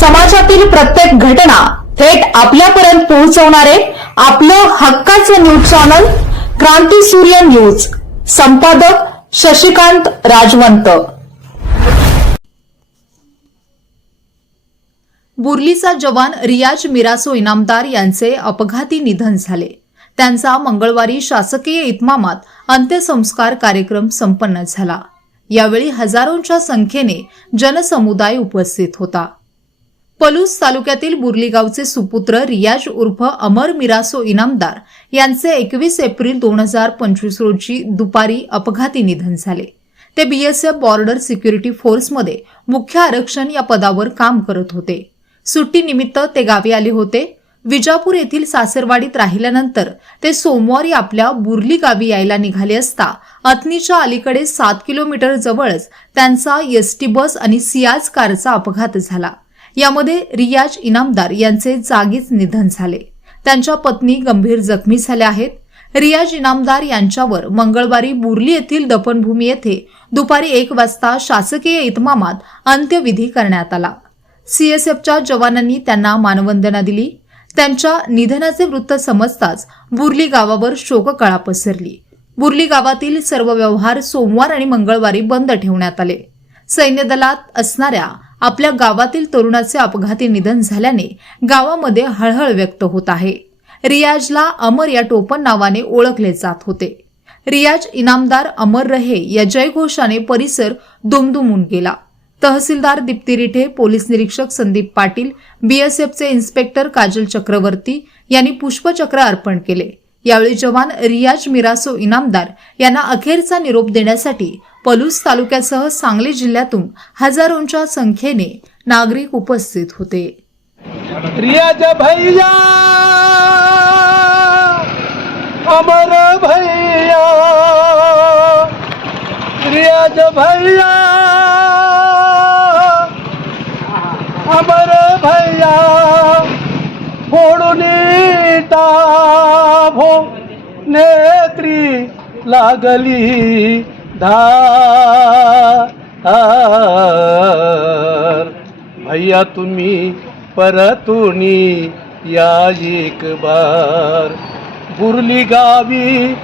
समाजातील प्रत्येक घटना थेट आपल्यापर्यंत पोहोचवणारे आपलं हक्काचं न्यूज चॅनल क्रांती सूर्य न्यूज. संपादक शशिकांत राजवंत. बुर्लीचा जवान रियाज मिरासो इनामदार यांचे अपघाती निधन झाले. त्यांचा मंगळवारी शासकीय इतमामात अंत्यसंस्कार कार्यक्रम संपन्न झाला. यावेळी हजारोंच्या संख्येने जनसमुदाय उपस्थित होता. पलूस तालुक्यातील बुर्लीगावचे सुपुत्र रियाज उर्फ अमर मिरासो इनामदार यांचे एकवीस एप्रिल दोन हजार पंचवीस रोजी दुपारी अपघाती निधन झाले. ते बीएसएफ बॉर्डर सिक्युरिटी फोर्समध्ये मुख्य आरक्षण या पदावर काम करत होते. सुट्टीनिमित्त ते गावी आले होते. विजापूर येथील सासरवाडीत राहिल्यानंतर ते सोमवारी आपल्या बुर्ली गावी यायला निघाले असता अथनीच्या अलीकडे सात किलोमीटर जवळच त्यांचा एसटी बस आणि सियाज कारचा अपघात झाला. यामध्ये रियाज इनामदार यांचे जागीच निधन झाले. त्यांच्या पत्नी गंभीर जखमी झाल्या आहेत. रियाज इनामदार यांच्यावर मंगळवारी बुर्ली येथील दफनभूमी येथे दुपारी एक वाजता शासकीय इतमामात अंत्यविधी करण्यात आला. सीएसएफच्या जवानांनी त्यांना मानवंदना दिली. त्यांच्या निधनाचे वृत्त समजताच बुर्ली गावावर शोककळा पसरली. बुर्ली गावातील सर्व व्यवहार सोमवार आणि मंगळवारी बंद ठेवण्यात आले. सैन्य दलात असणाऱ्या आपल्या गावातील तरुणाचे अपघाती निधन झाल्याने गावामध्ये हळहळ व्यक्त होत आहे. रियाजला अमर या टोपण नावाने ओळखले जात होते. रियाज इनामदार अमर रहे या जयघोषाने परिसर दुमदुमून गेला. तहसीलदार दीप्ती रिठे पोलीस निरीक्षक संदीप पाटील बीएसएफचे इन्स्पेक्टर काजल चक्रवर्ती यांनी पुष्पचक्र अर्पण केले. यावेळी जवान रियाज मिरासो इनामदार यांना अखेरचा निरोप देण्यासाठी पलूस तालुक्यासह सांगली जिल्ह्यातून हजारोंच्या संख्येने नागरिक उपस्थित होते. रियाज भैया अमर भैया रियाज भैया अमर भैया फोडून टाभो हो, नेत्री लागली धार. भैया तुम्ही परतुनी या एक बार. बुरली गावी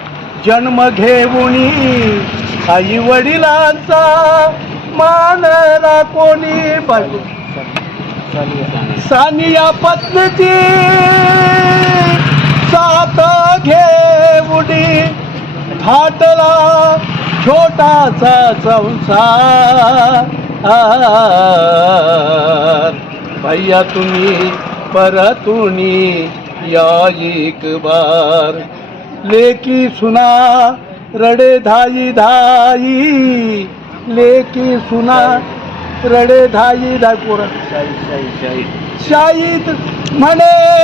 जन्म घेऊनी आई वडिलांचा मानला कोणी सानिया पत्नीची. साथ घेऊनी थाटला छोटासा संसार. भैया तुम्ही परतुनी या एक बार. लेकी सुना रडे धाई धाई. लेकी सुना रडे धाई धाई. पोरा. शाहीद म्हणे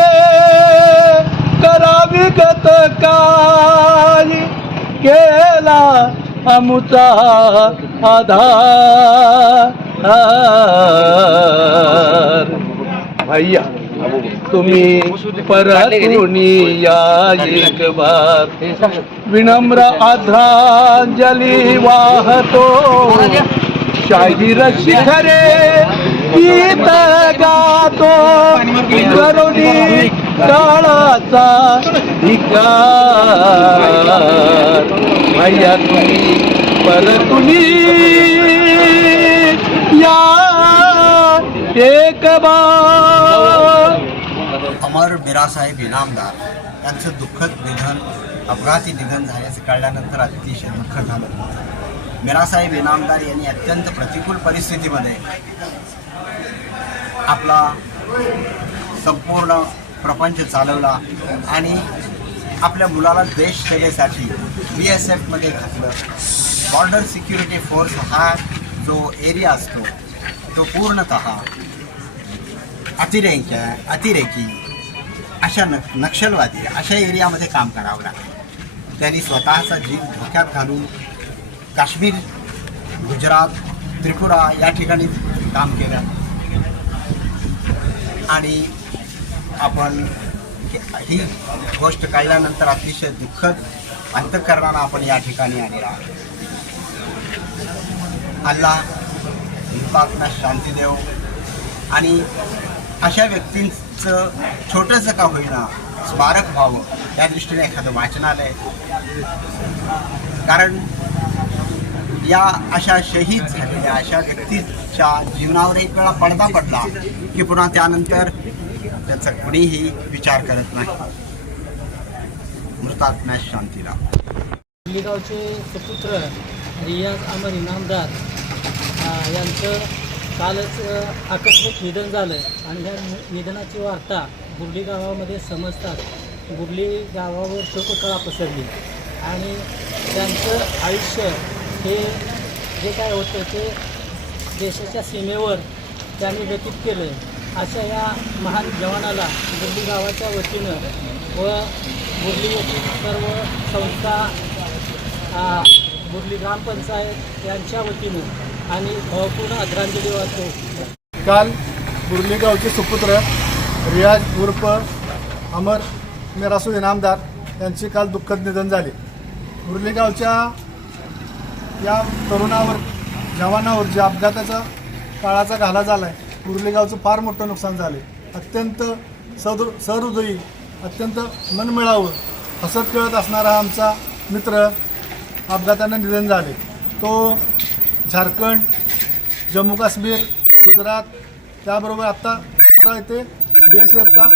करावी विगत काय केला अमुचा आधार. भैया तुम्ही परतुनी या एक बार. विनम्र आधांजली वाहतो. शाहीर शिखरे गीत गातो. करुणी काळाचा धिकार भैया तुम्ही तुम्ही. या एक अमर बिरासाहेब इनामदार यांचं दुःखद निधन अपघाती निधन झाल्याचं कळल्यानंतर अतिशय दुःख झालं. मिरासाहेब इनामदार यांनी अत्यंत प्रतिकूल परिस्थितीमध्ये आपला संपूर्ण प्रपंच चालवला आणि आपल्या मुलाला देश सेवेसाठी बी एस एफमध्ये घातलं. बॉर्डर सिक्युरिटी फोर्स हा जो एरिया असतो तो पूर्णत अतिरेक अतिरेकी अशा न नक्षलवादी अशा एरियामध्ये काम करावं लागतं त्यांनी स्वतःचा जीव धोक्यात घालून काश्मीर गुजरात त्रिपुरा या ठिकाणी काम केलं. आणि आपण ही गोष्ट कळल्यानंतर अतिशय दुःखद अंतकरणानं आपण या ठिकाणी आलेला आहोत. अल्लाह पाकना शांती देव. आणि अशा व्यक्तींचं छोटंसं का होईना स्मारक व्हावं त्या दृष्टीने एखादं वाचनालय. कारण या अशा शहीद झालेल्या अशा व्यक्तीच्या जीवनावर एक वेळा पडदा पडला की पुन्हा त्यानंतर त्याचा कोणीही विचार करत नाही. मृतात्म्या शांतीला गावचे सुपुत्र रियाज अमर इनामदार यांचं कालच आकस्मिक निधन झालं आणि ह्या नि- निधनाची वार्ता बुर्ली गावामध्ये समजतात. बुर्ली गावावर शोककळा पसरली. आणि त्यांचं आयुष्य हे जे काय होतं ते देशाच्या सीमेवर त्यांनी व्यतीत केलं अशा या महान जवानाला मुरली गावाच्या वतीनं व मुरली येथील सर्व संस्था मुरली ग्रामपंचायत यांच्या वतीनं आणि भावपूर्ण आदरांजली वाहतो. काल मुरली गावचे सुपुत्र रियाज उर्फ अमर मेरासू इनामदार यांचे काल दुःखद निधन झाले. मुरलीगावच्या या तरुणावर जवानावर जे अपघाताचा काळाचा घाला झाला आहे कुर्लेगावचं फार मोठं नुकसान झालं. अत्यंत सदृ सहृदयी अत्यंत मनमिळावं हसत खेळत असणारा आमचा मित्र अपघातानं निधन झाले. तो झारखंड जम्मू काश्मीर गुजरात त्याबरोबर आत्ता त्रिपुरा येथे बी एस एफचा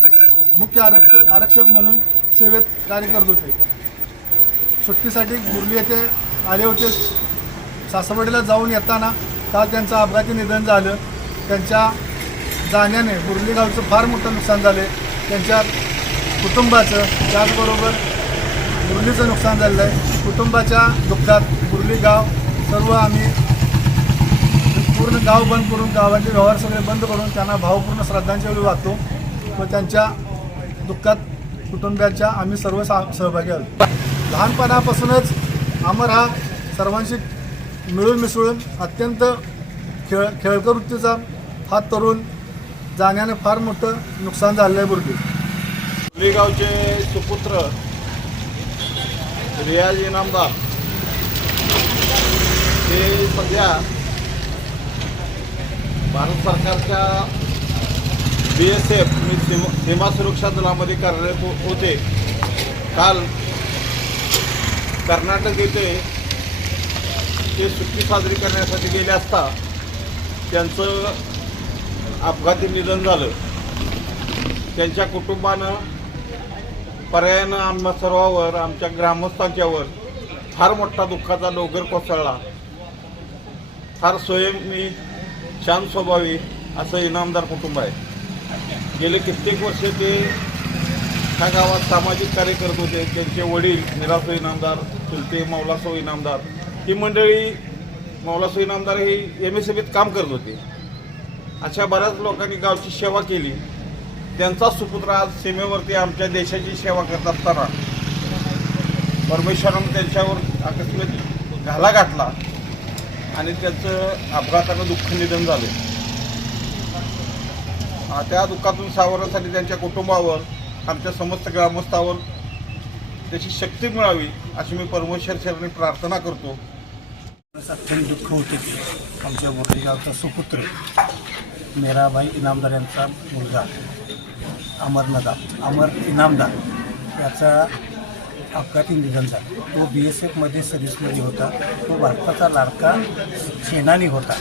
मुख्य आरक्षक आरक्षक म्हणून सेवेत कार्य करत होते. सुट्टीसाठी गुरली येथे आले होते. सासवडीला जाऊन येताना काल त्यांचं अपघाती निधन झालं. त्यांच्या जाण्याने बुर्ली गावचं फार मोठं नुकसान झाले. त्यांच्या कुटुंबाचं त्याचबरोबर बुर्लीचं नुकसान झालेलं आहे. कुटुंबाच्या दुःखात बुर्ली गाव सर्व आम्ही पूर्ण गाव बंद करून गावाचे व्यवहार सगळे बंद करून त्यांना भावपूर्ण श्रद्धांजली वाहतो. व त्यांच्या दुःखात कुटुंबाच्या आम्ही सर्व सा सहभागी आहोत. लहानपणापासूनच अमर हा सर्वांशी मिळून मिसळून अत्यंत खेळ खेळकर वृत्तीचा हा तरुण जाण्याने फार मोठं नुकसान झालेलं आहे बुरगी गावचे सुपुत्र रियाज इनामदार. ते सध्या भारत सरकारच्या बी एस एफ सीमा सीमा सुरक्षा दलामध्ये कार्यरत हो- होते. काल कर्नाटक येथे ते सुट्टी साजरी करण्यासाठी गेले असता त्यांचं अपघाती निधन झालं. त्यांच्या कुटुंबानं पर्यायानं आम्हा सर्वावर आमच्या ग्रामस्थांच्यावर फार मोठा दुःखाचा डोंगर कोसळला. फार स्वयंमी शांत स्वभावी असं इनामदार कुटुंब आहे. गेले कित्येक वर्ष ते ह्या गावात सामाजिक कार्य करत होते. त्यांचे वडील निरासो इनामदार चुलते मौलासो इनामदार. ही मंडळी मौलासो इनामदार ही एम एस काम करत होते. अशा बऱ्याच लोकांनी गावची सेवा केली. त्यांचा सुपुत्र आज सीमेवरती आमच्या देशाची सेवा करत असताना परमेश्वरानं त्यांच्यावर आकस्मिक घाला घातला आणि त्यांचं अपघातानं दुःख निधन झालं. त्या दुःखातून सावरण्यासाठी त्यांच्या कुटुंबावर आमच्या समस्त ग्रामस्थावर त्याची शक्ती मिळावी अशी मी परमेश्वर शरणी प्रार्थना करतो. अत्यंत दुःख होते की आमच्या मुरली सुपुत्र मेराबाई इनामदार यांचा मुलगा अमरनदा अमर इनामदार याचा अपघाती निधन झालं. तो बी एस एफमध्ये सर्व्हिसमध्ये होता. तो भारताचा लाडका सेनानी होता.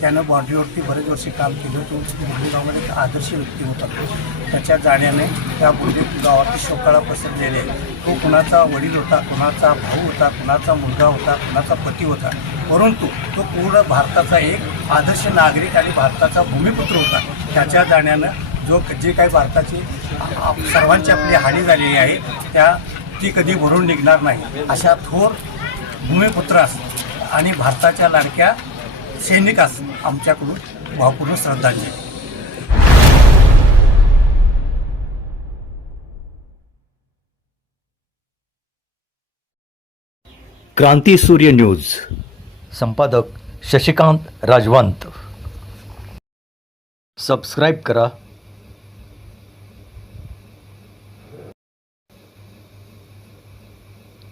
त्यानं बॉर्डरीवरती बरेच वर्षे काम केलं. तो गावामध्ये एक आदर्श व्यक्ती होता. त्याच्या जाण्याने त्या मुरली गावातील शोकाळा पसरलेले. आहे तो कुणाचा वडील होता कुणाचा भाऊ होता कुणाचा मुलगा होता कुणाचा पती होता. परंतु तो पूर्ण भारताचा एक आदर्श नागरिक आणि भारताचा भूमिपुत्र होता. त्याच्या जाण्यानं जो जे काही भारताची सर्वांची आपली हानी झालेली आहे त्या ती कधी भरून निघणार नाही. अशा थोर भूमिपुत्रास आणि भारताच्या लाडक्या सैनिकास आमच्याकडून भावपूर्ण श्रद्धांजली क्रांती सूर्य न्यूज. संपादक शशिकांत राजवंत. सबस्क्राईब करा.